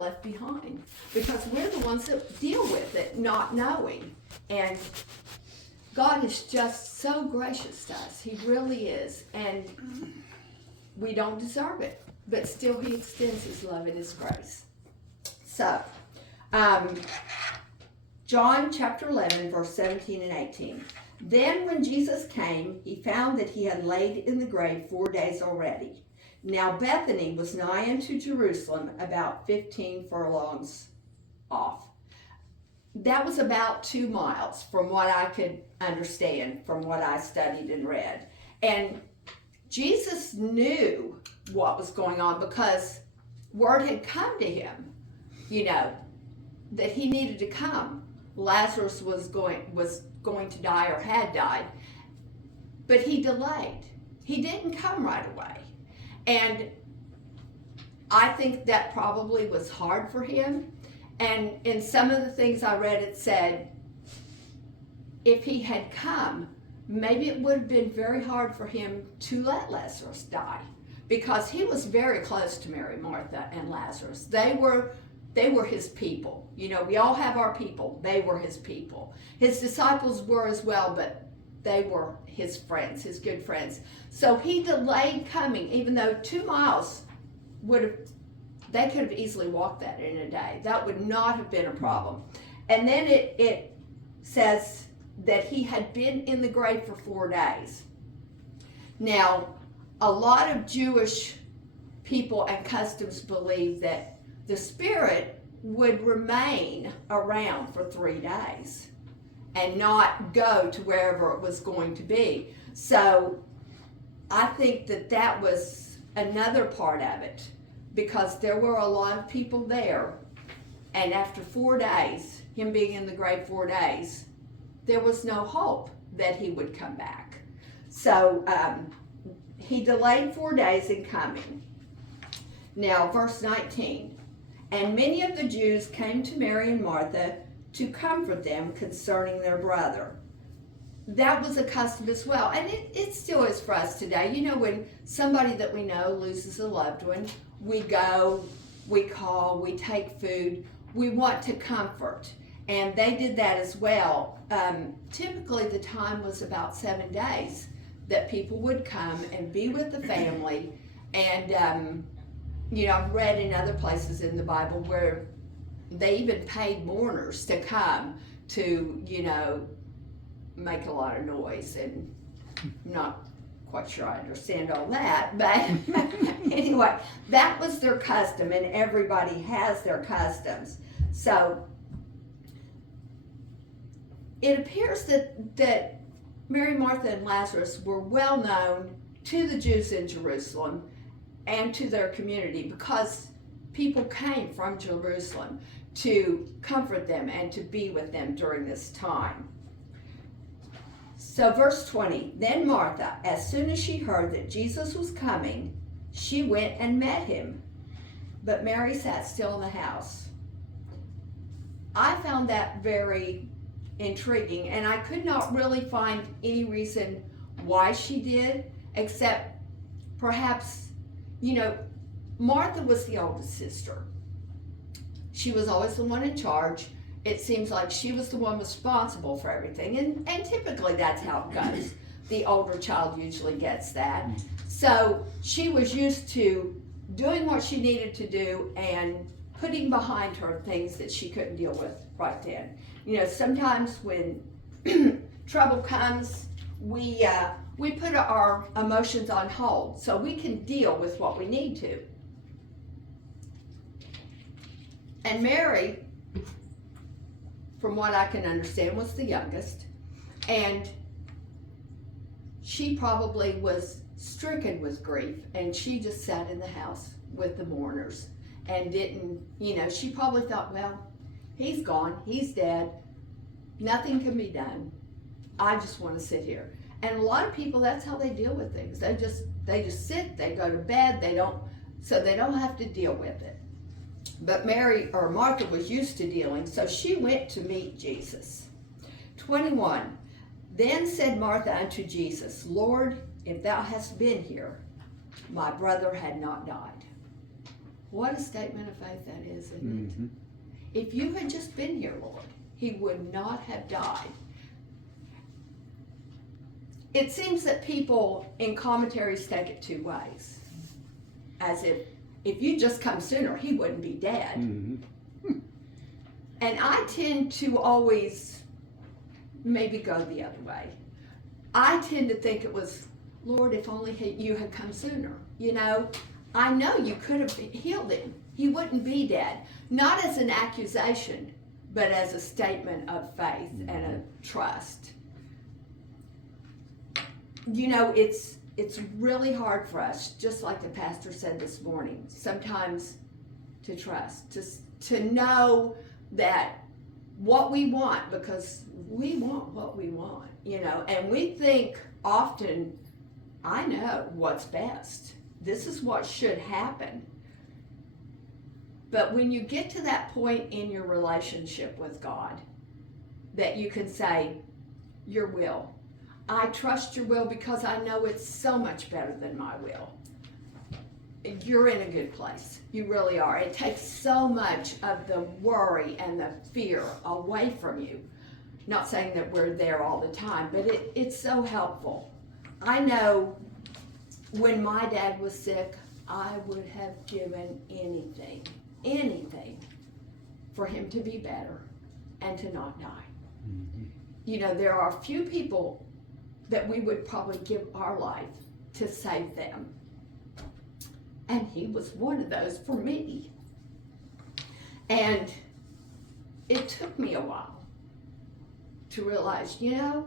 left behind because we're the ones that deal with it, not knowing. And God is just so gracious to us. He really is. And we don't deserve it, but still He extends His love and His grace. So, John chapter 11, verse 17 and 18. Then when Jesus came, He found that He had laid in the grave 4 days already. Now Bethany was nigh unto Jerusalem, about 15 furlongs off. That was about 2 miles from what I could understand, from what I studied and read. And Jesus knew what was going on because word had come to Him, that He needed to come. Lazarus was going to die or had died, but He delayed. He didn't come right away. And I think that probably was hard for Him. And in some of the things I read, it said, if He had come, maybe it would have been very hard for Him to let Lazarus die, because He was very close to Mary, Martha, and Lazarus. They were His people. We all have our people. They were His people. His disciples were as well, but they were His friends, His good friends. So He delayed coming, even though 2 miles they could have easily walked that in a day. That would not have been a problem. And then it says that He had been in the grave for 4 days. Now, a lot of Jewish people and customs believe that the spirit would remain around for 3 days and not go to wherever it was going to be. So I think that was another part of it, because there were a lot of people there, and after 4 days, Him being in the grave 4 days, there was no hope that He would come back. So He delayed 4 days in coming. Now, verse 19. And many of the Jews came to Mary and Martha to comfort them concerning their brother. That was a custom as well, and it still is for us today. When somebody that we know loses a loved one, we go, we call, we take food, we want to comfort. And they did that as well. Typically the time was about 7 days that people would come and be with the family. And I've read in other places in the Bible where they even paid mourners to come to, make a lot of noise. And I'm not quite sure I understand all that, but anyway, that was their custom, and everybody has their customs. So it appears that Mary, Martha, and Lazarus were well known to the Jews in Jerusalem and to their community, because people came from Jerusalem to comfort them and to be with them during this time. So verse 20, then Martha, as soon as she heard that Jesus was coming, she went and met Him, but Mary sat still in the house. I found that very intriguing, and I could not really find any reason why she did, except perhaps, Martha was the oldest sister. She was always the one in charge. It seems like she was the one responsible for everything, and typically that's how it goes. The older child usually gets that. So she was used to doing what she needed to do and putting behind her things that she couldn't deal with right then. Sometimes when trouble comes, we put our emotions on hold so we can deal with what we need to. And Mary, from what I can understand, was the youngest, and she probably was stricken with grief, and she just sat in the house with the mourners and didn't, she probably thought, well, He's gone, He's dead, nothing can be done, I just want to sit here. And a lot of people, that's how they deal with things. They just sit, they go to bed, they don't have to deal with it. But Martha was used to dealing, so she went to meet Jesus. 21, then said Martha unto Jesus, Lord, if thou hadst been here, my brother had not died. What a statement of faith that is, isn't it? If you had just been here, Lord, he would not have died. It seems that people in commentaries take it two ways. As if you just come sooner, he wouldn't be dead. And I tend to always maybe go the other way. I tend to think it was, Lord, if only you had come sooner. You know, I know you could have healed him. He wouldn't be dead. Not as an accusation, but as a statement of faith and a trust. You know, it's really hard for us, just like the pastor said this morning, sometimes to trust, to know that what we want, because we want what we want, you know, and we think often, I know what's best. This is what should happen. But when you get to that point in your relationship with God, that you can say, your will, I trust your will because I know it's so much better than my will. You're in a good place. You really are. It takes so much of the worry and the fear away from you. Not saying that we're there all the time, but it's so helpful. I know when my dad was sick, I would have given anything for him to be better and to not die. You know, there are a few people that we would probably give our life to save them. And he was one of those for me. And it took me a while to realize, you know,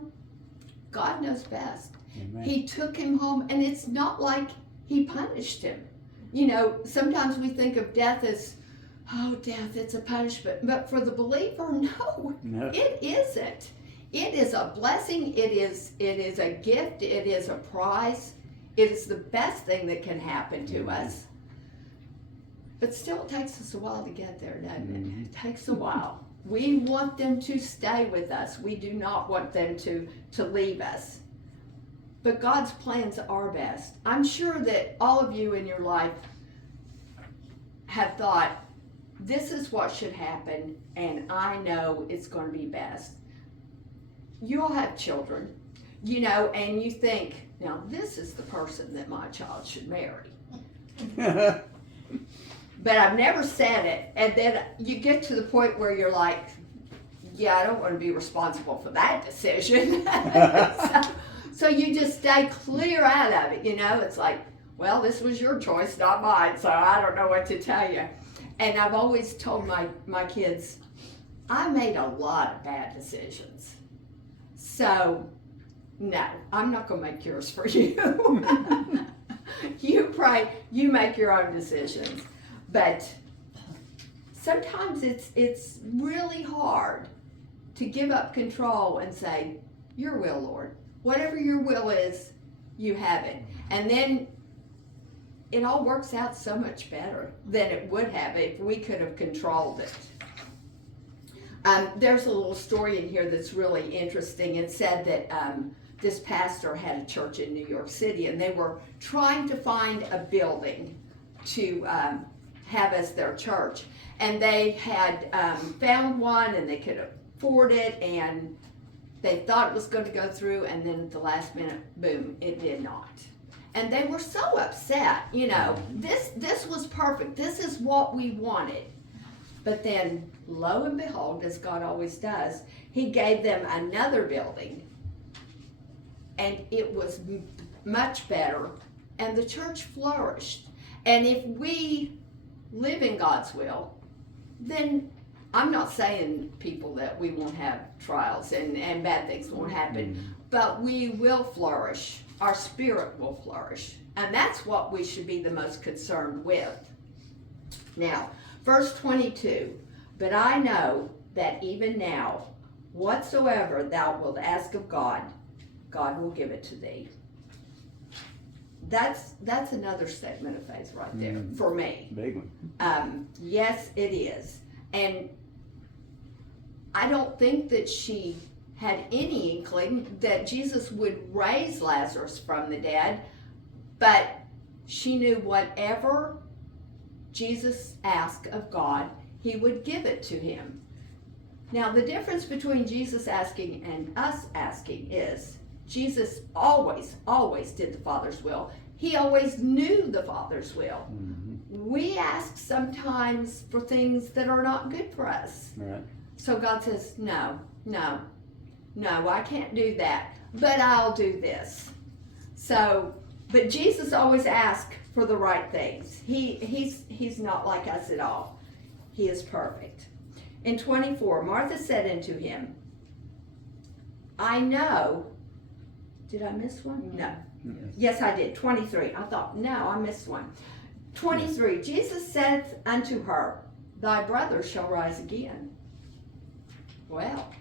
God knows best. Amen. He took him home, and it's not like he punished him. You know, sometimes we think of death as, oh, death, it's a punishment. But for the believer, no. It isn't. It is a blessing. It is a gift. It is a prize. It is the best thing that can happen to us. But still, it takes us a while to get there, doesn't it? It takes a while. We want them to stay with us. We do not want them to leave us. But God's plans are best. I'm sure that all of you in your life have thought, this is what should happen, and I know it's going to be best. You all have children, you know, and you think, now this is the person that my child should marry. But I've never said it, and then you get to the point where you're like, yeah, I don't want to be responsible for that decision. So you just stay clear out of it, you know. It's like, well, this was your choice, not mine, so I don't know what to tell you. And I've always told my kids, I made a lot of bad decisions. So, no, I'm not going to make yours for you. You pray, you make your own decisions. But sometimes it's really hard to give up control and say, your will, Lord. Whatever your will is, you have it. And then it all works out so much better than it would have if we could have controlled it. There's a little story in here that's really interesting. It said that this pastor had a church in New York City, and they were trying to find a building to have as their church. And they had found one, and they could afford it, and they thought it was going to go through, and then at the last minute, boom, it did not. And they were so upset, you know, this was perfect. This is what we wanted. But then, lo and behold, as God always does, he gave them another building, and it was much better, and the church flourished. And if we live in God's will, then I'm not saying, people, that we won't have trials and bad things won't happen, but we will flourish. Our spirit will flourish. And that's what we should be the most concerned with. Now, verse 22, but I know that even now, whatsoever thou wilt ask of God, God will give it to thee. That's another statement of faith right there for me. Big one. Yes, it is. And I don't think that she had any inkling that Jesus would raise Lazarus from the dead, but she knew whatever Jesus asked of God, he would give it to him. Now, the difference between Jesus asking and us asking is Jesus always did the Father's will. He always knew the Father's will. Mm-hmm. We ask sometimes for things that are not good for us. Right. So God says, no, I can't do that, but I'll do this. So, but Jesus always asks for the right things. He's not like us at all. He is perfect. In 24, Martha said unto him, I know. Did I miss one? No. Yes, I did. 23. I thought, no, I missed one. 23. Jesus saith unto her, thy brother shall rise again. Well.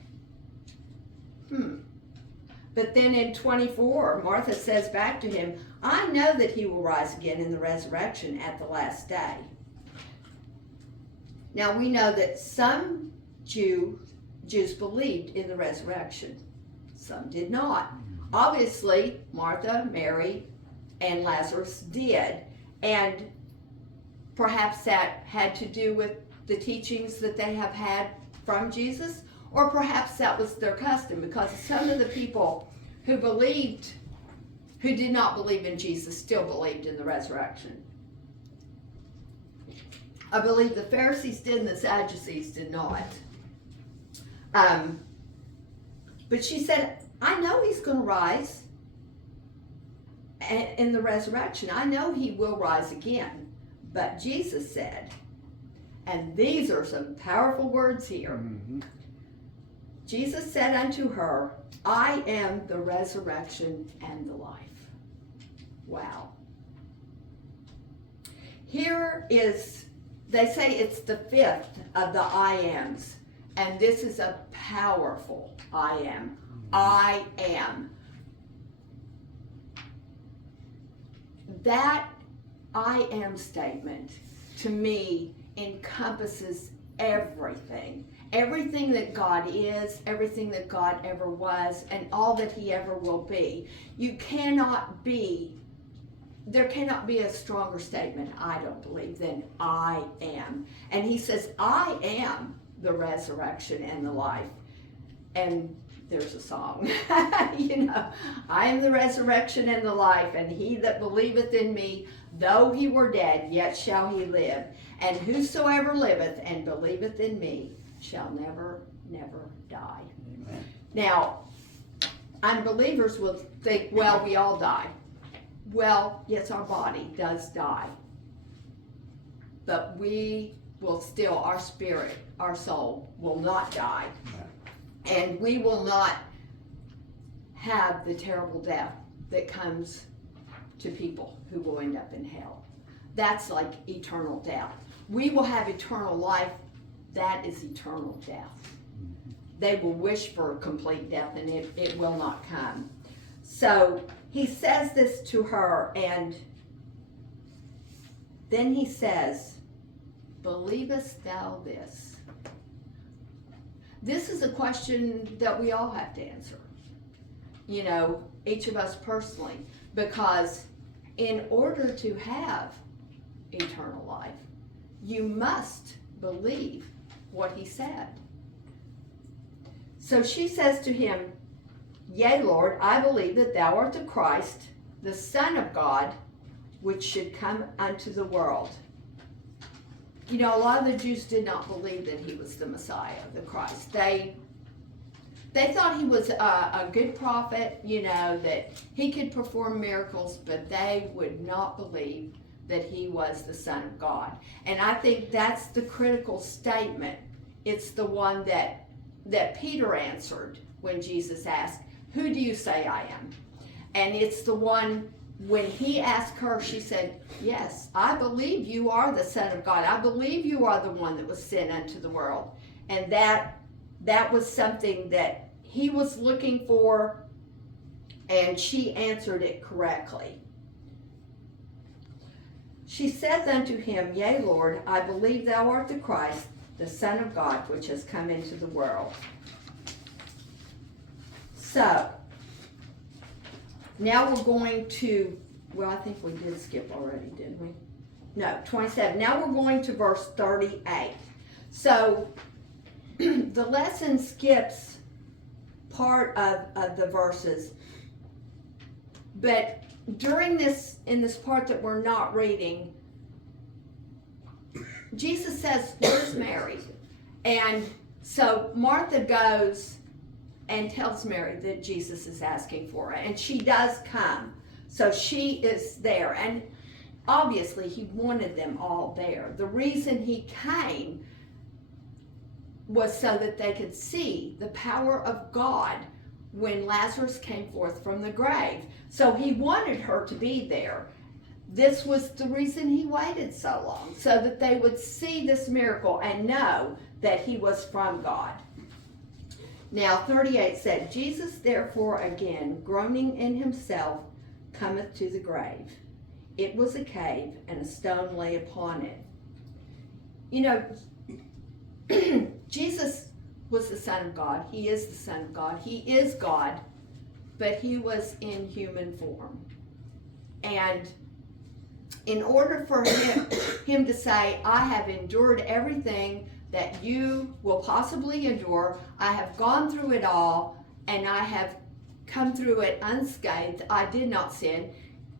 But then in 24, Martha says back to him, I know that he will rise again in the resurrection at the last day. Now we know that some Jews believed in the resurrection. Some did not. Obviously, Martha, Mary, and Lazarus did. And perhaps that had to do with the teachings that they have had from Jesus, or perhaps that was their custom, because some of the people who did not believe in Jesus still believed in the resurrection. I believe the Pharisees did and the Sadducees did not. But she said, I know he's going to rise in the resurrection. I know he will rise again. But Jesus said, and these are some powerful words here. Mm-hmm. Jesus said unto her, I am the resurrection and the life. Wow. Here is, they say it's the fifth of the I ams, and this is a powerful I am. I am. That I am statement, to me, encompasses everything. Everything that God is, everything that God ever was, and all that he ever will be. There cannot be a stronger statement, I don't believe, than I am. And he says, I am the resurrection and the life. And there's a song, I am the resurrection and the life, and he that believeth in me, though he were dead, yet shall he live. And whosoever liveth and believeth in me shall never, never die. Amen. Now, unbelievers will think, well, we all die. Well, yes, our body does die. But we will still, our spirit, our soul will not die. Right. And we will not have the terrible death that comes to people who will end up in hell. That's like eternal death. We will have eternal life. That is eternal death. Mm-hmm. They will wish for complete death, and it will not come. So he says this to her, and then he says, believest thou this? This is a question that we all have to answer. Each of us personally, because in order to have eternal life, you must believe what he said. So she says to him, Yea, Lord, I believe that thou art the Christ, the Son of God, which should come unto the world. A lot of the Jews did not believe that he was the Messiah, the Christ. They thought he was a good prophet, that he could perform miracles, but they would not believe that he was the Son of God. And I think that's the critical statement. It's the one that Peter answered when Jesus asked, who do you say I am? And it's the one, when he asked her, she said, yes, I believe you are the Son of God. I believe you are the one that was sent unto the world. And that was something that he was looking for, and she answered it correctly. She saith unto him, Yea, Lord, I believe thou art the Christ, the Son of God, which has come into the world. So, now we're going to, I think we did skip already, didn't we? no, 27. Now we're going to verse 38. So the lesson skips part of the verses, but during this, in this part that we're not reading, Jesus says, "Where's Mary?" And so Martha goes and tells Mary that Jesus is asking for her, and she does come. So she is there, and obviously he wanted them all there. The reason he came was so that they could see the power of God when Lazarus came forth from the grave. So he wanted her to be there. This was the reason he waited so long, so that they would see this miracle and know that he was from God. Now 38 said, "Jesus therefore again, groaning in himself, cometh to the grave. It was a cave, and a stone lay upon it." You know, Jesus was the Son of God. He is the Son of God. He is God, but he was in human form. And in order for him to say, "I have endured everything that you will possibly endure. I have gone through it all, and I have come through it unscathed. I did not sin."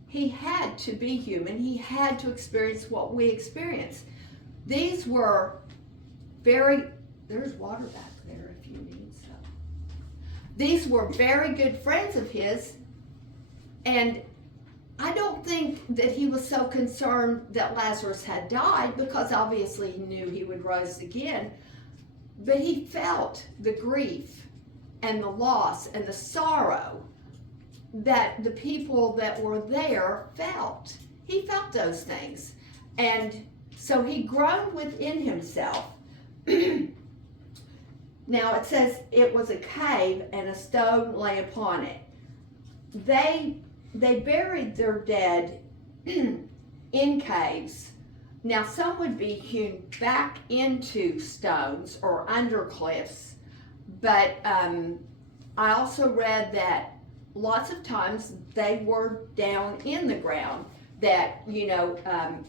He had to be human. He had to experience what we experience. These were there's water back there if you need some. These were very good friends of his, and I don't think that he was so concerned that Lazarus had died, because obviously he knew he would rise again, but he felt the grief and the loss and the sorrow that the people that were there felt. He felt those things, and so he groaned within himself. Now it says it was a cave, and a stone lay upon it. They buried their dead in caves. Now some would be hewn back into stones or under cliffs, but I also read that lots of times they were down in the ground, that, you know,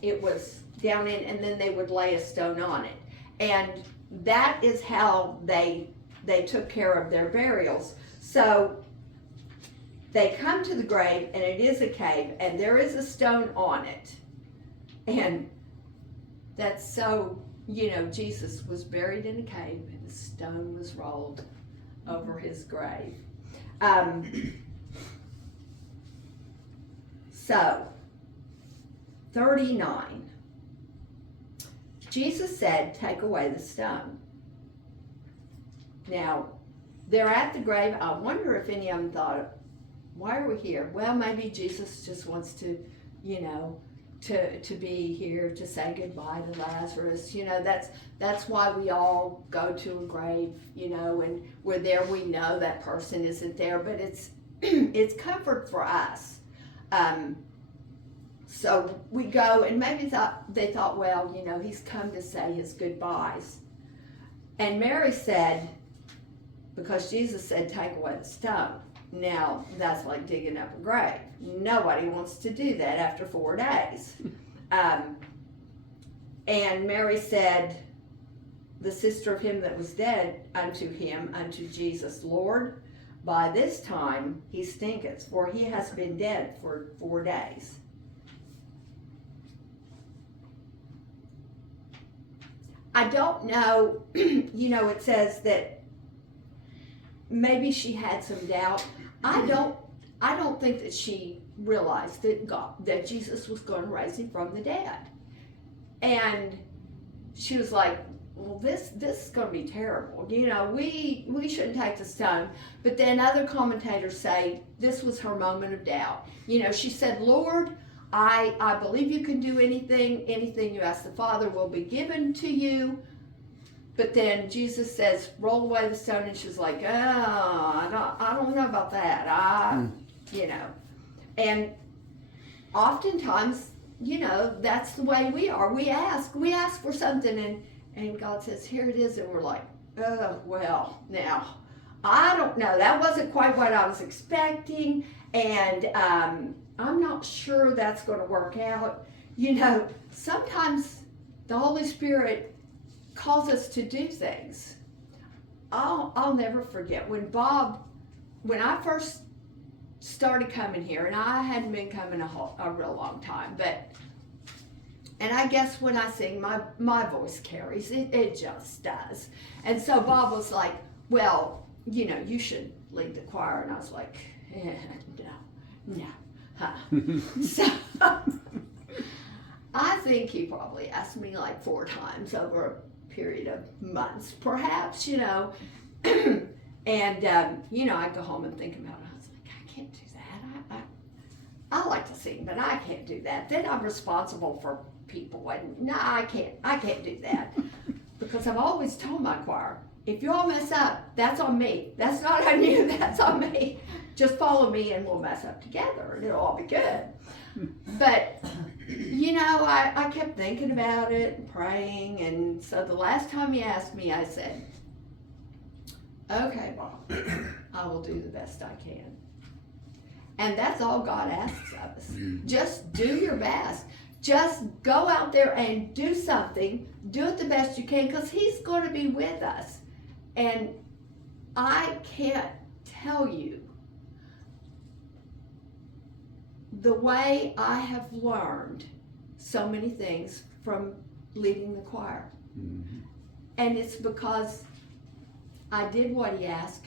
it was down in, and then they would lay a stone on it. And that is how they took care of their burials. So they come to the grave, and it is a cave, and there is a stone on it. And that's so, you know, Jesus was buried in a cave, and a stone was rolled over his grave. So, 39. Jesus said, "Take away the stone." Now, they're at the grave. I wonder if any of them thought, "Why are we here?" Well, maybe Jesus just wants to, you know, to be here to say goodbye to Lazarus. You know, that's why we all go to a grave, you know, and we're there, we know that person isn't there, but it's it's comfort for us. So we go, and maybe they thought, well, you know, he's come to say his goodbyes. And Mary said, because Jesus said, "Take away the stone." Now, that's like digging up a grave. Nobody wants to do that after 4 days. And Mary said, the sister of him that was dead, unto Jesus, "Lord, by this time he stinketh, for he has been dead for 4 days." I don't know, you know, it says that maybe she had some doubt. I don't think that she realized that Jesus was going to raise him from the dead. And she was like, "Well, this is going to be terrible. You know, we shouldn't take the stone." But then other commentators say this was her moment of doubt. You know, she said, "Lord, I believe you can do anything you ask the Father will be given to you." But then Jesus says, "Roll away the stone," and she's like, "Oh, I don't know about that. You know." And oftentimes, you know, that's the way we are. We ask for something, and God says, "Here it is," and we're like, "Oh, well, now, I don't know. That wasn't quite what I was expecting, and I'm not sure that's going to work out." you know, sometimes the Holy Spirit calls us to do things. I'll never forget when I first started coming here, and I hadn't been coming a real long time, and I guess when I sing, my voice carries, it just does. And so Bob was like, well, you know, you should lead the choir. And I was like, no. So I think he probably asked me like 4 times over a period of months, perhaps, you know. And, you know, I'd go home and think about it. I was like, I can't do that. I like to sing, but I can't do that. Then I'm responsible for people, and no, I can't do that. Because I've always told my choir, if you all mess up, that's on me. That's not on you, that's on me. Just follow me and we'll mess up together and it'll all be good. But, you know, I kept thinking about it and praying, and so the last time he asked me, I said, okay, Bob, I will do the best I can. And that's all God asks of us. Just do your best. Just go out there and do something. Do it the best you can, because he's going to be with us. And I can't tell you the way I have learned so many things from leading the choir. Mm-hmm. And it's because I did what he asked,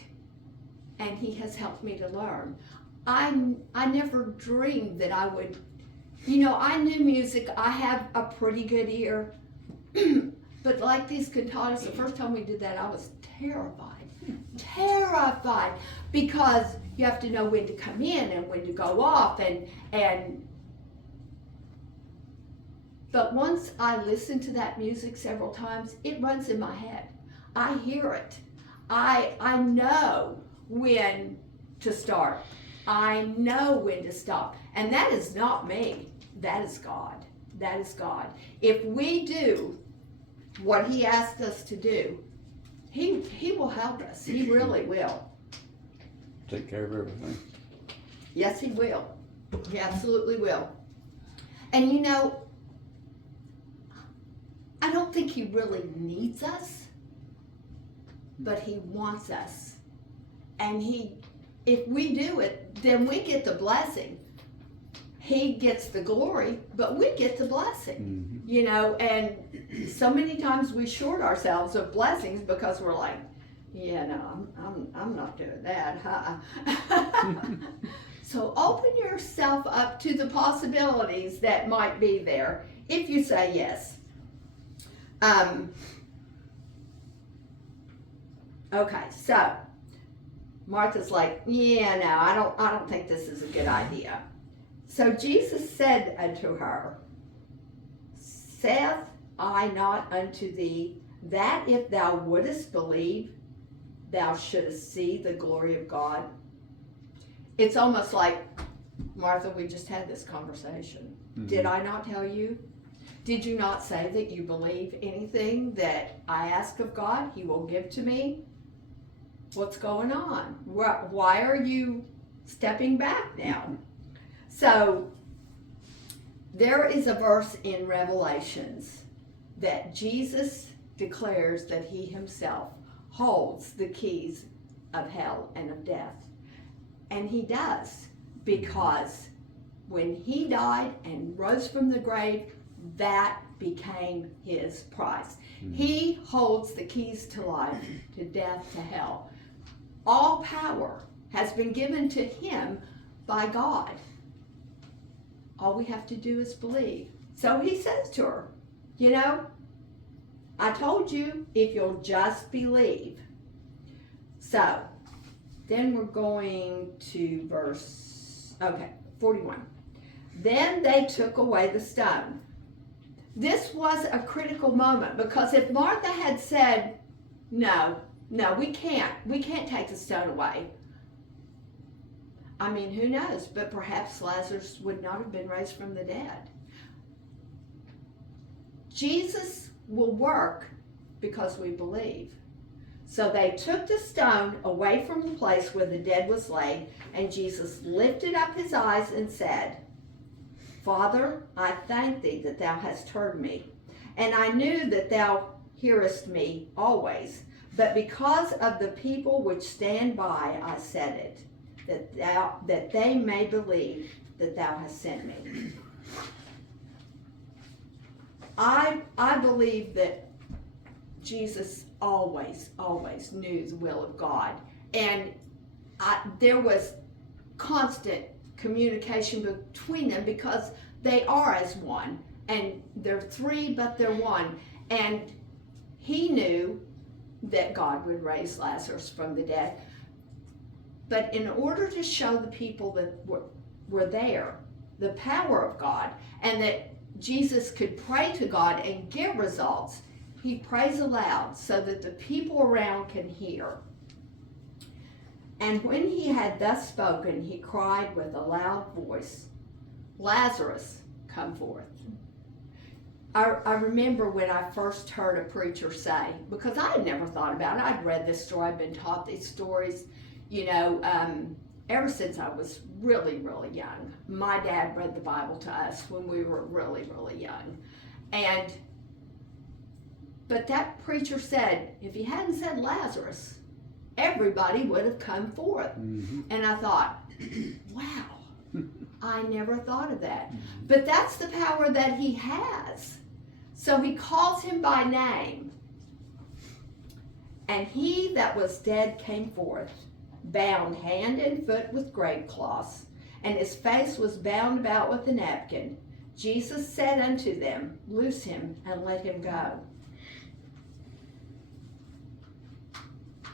and he has helped me to learn. I never dreamed that I would, you know, I knew music. I have a pretty good ear. But like these cantatas, the first time we did that, I was terrified, because you have to know when to come in and when to go off, and but once I listen to that music several times, it runs in my head. I hear it. I know when to start. I know when to stop. And that is not me. That is God. That is God. If we do what he asked us to do, he will help us. He really will. Take care of everything. Yes, he will. He absolutely will. And you know, I don't think he really needs us, but he wants us. And if we do it, then we get the blessing. He gets the glory, but we get the blessing. Mm-hmm. You know, and so many times we short ourselves of blessings because we're like, yeah, no, I'm not doing that, huh? So open yourself up to the possibilities that might be there if you say yes. Okay, so Martha's like, yeah, no, I don't think this is a good idea. So Jesus said unto her, saith I not unto thee, that if thou wouldest believe, thou shouldest see the glory of God? It's almost like, Martha, we just had this conversation. Mm-hmm. Did I not tell you? Did you not say that you believe anything that I ask of God, he will give to me? What's going on? Why are you stepping back now? So, there is a verse in Revelations that Jesus declares that he himself holds the keys of hell and of death. And he does, because when he died and rose from the grave, that became his price. Mm-hmm. He holds the keys to life, to death, to hell. All power has been given to him by God. All we have to do is believe. So he says to her, you know, I told you, if you'll just believe. So, then we're going to verse, 41. Then they took away the stone. This was a critical moment, because if Martha had said, no, we can't take the stone away. I mean, who knows? But perhaps Lazarus would not have been raised from the dead. Jesus will work because we believe. So they took the stone away from the place where the dead was laid, and Jesus lifted up his eyes and said, Father, I thank thee that thou hast heard me, and I knew that thou hearest me always. But because of the people which stand by, I said it, that they may believe that thou hast sent me. I believe that Jesus always knew the will of God, and there was constant communication between them because they are as one, and they're three but they're one. And he knew that God would raise Lazarus from the dead, but in order to show the people that were there the power of God, and that Jesus could pray to God and get results, he prays aloud so that the people around can hear. And when he had thus spoken, he cried with a loud voice, Lazarus, come forth. I remember when I first heard a preacher say, because I had never thought about it, I'd read this story, I'd been taught these stories, ever since I was really, really young. My dad read the Bible to us when we were really, really young. But that preacher said, if he hadn't said Lazarus, everybody would have come forth. Mm-hmm. And I thought, wow, I never thought of that. But that's the power that he has. So he calls him by name. And he that was dead came forth, bound hand and foot with grave cloths, and his face was bound about with a napkin. Jesus said unto them, loose him and let him go.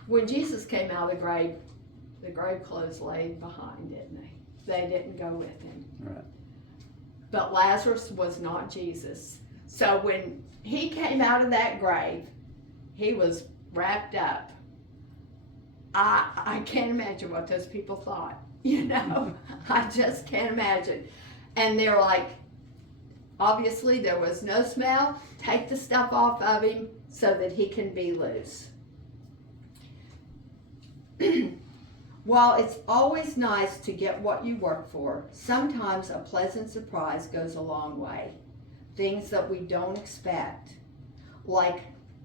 When Jesus came out of the grave clothes laid behind, didn't they? They didn't go with him. Right. But Lazarus was not Jesus. So when he came out of that grave, he was wrapped up. I can't imagine what those people thought, I just can't imagine. And they're like, obviously there was no smell, take the stuff off of him so that he can be loose. While it's always nice to get what you work for, sometimes a pleasant surprise goes a long way. Things that we don't expect, like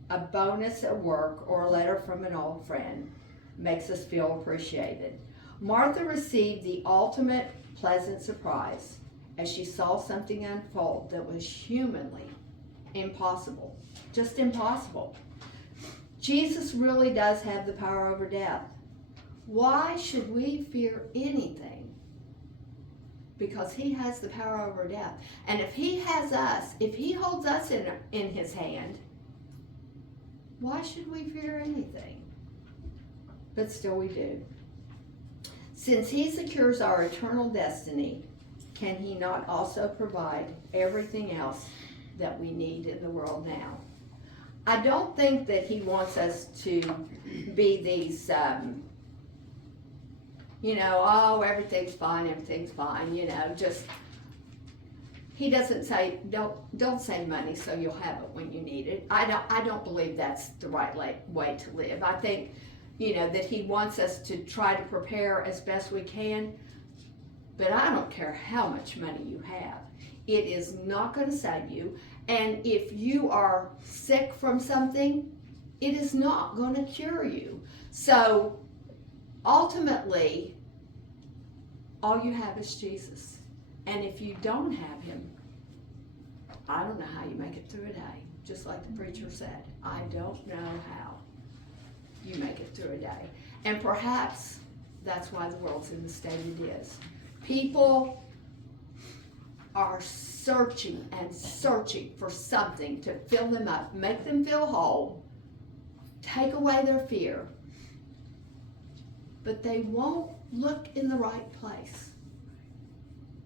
a bonus at work or a letter from an old friend, makes us feel appreciated. Martha received the ultimate pleasant surprise as she saw something unfold that was humanly impossible, just impossible. Jesus really does have the power over death. Why should we fear anything? Because he has the power over death. And if he has us, if he holds us in his hand, why should we fear anything? But still we do. Since he secures our eternal destiny, can he not also provide everything else that we need in the world now? I don't think that he wants us to be these, everything's fine, just, he doesn't say, don't save money so you'll have it when you need it. I don't believe that's the right way to live. I think, that he wants us to try to prepare as best we can, but I don't care how much money you have. It is not going to save you. And if you are sick from something, it is not going to cure you. So ultimately, all you have is Jesus. And if you don't have him, I don't know how you make it through a day. Just like the preacher said, I don't know how you make it through a day. And perhaps that's why the world's in the state it is. People are searching and searching for something to fill them up, make them feel whole, take away their fear. But they won't look in the right place.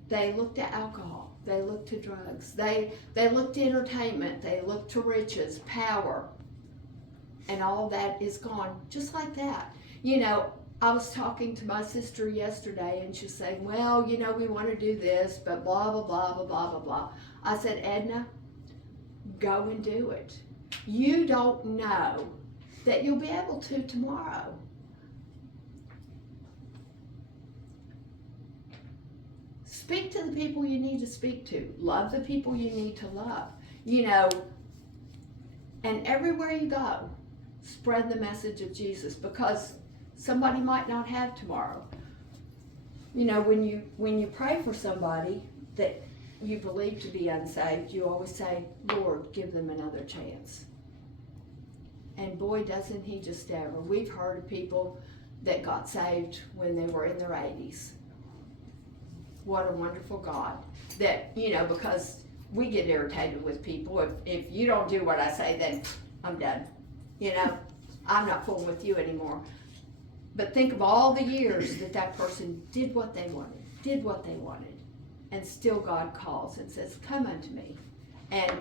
They look to alcohol. They look to drugs. They look to entertainment. They look to riches, power. And all that is gone just like that. I was talking to my sister yesterday and she's saying, well, we want to do this, but blah, blah, blah, blah, blah, blah, blah. I said, Edna, go and do it. You don't know that you'll be able to tomorrow. speak to the people you need to speak to. Love the people you need to love. You know, and everywhere you go, spread the message of Jesus, because somebody might not have tomorrow. You know, when you pray for somebody that you believe to be unsaved, you always say, Lord, give them another chance. And boy, doesn't he just ever. We've heard of people that got saved when they were in their 80s. What a wonderful God. That, you know, because we get irritated with people. If you don't do what I say, then I'm done. You know, I'm not fooling with you anymore. But think of all the years that person did what they wanted, and still God calls and says, come unto me. And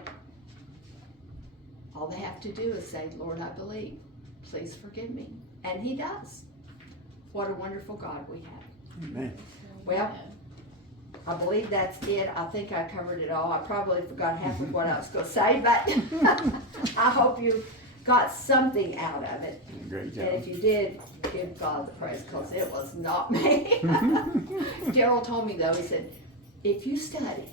all they have to do is say, Lord, I believe. Please forgive me. And he does. What a wonderful God we have. Amen. Well, I believe that's it. I think I covered it all. I probably forgot half of what I was going to say, but I hope you got something out of it. Great job. And if you did, give God the praise, because it was not me. Daryl told me, though, he said, if you study,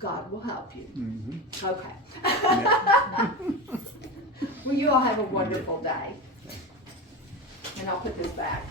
God will help you. Mm-hmm. Okay. Yeah. Well, you all have a wonderful day. And I'll put this back.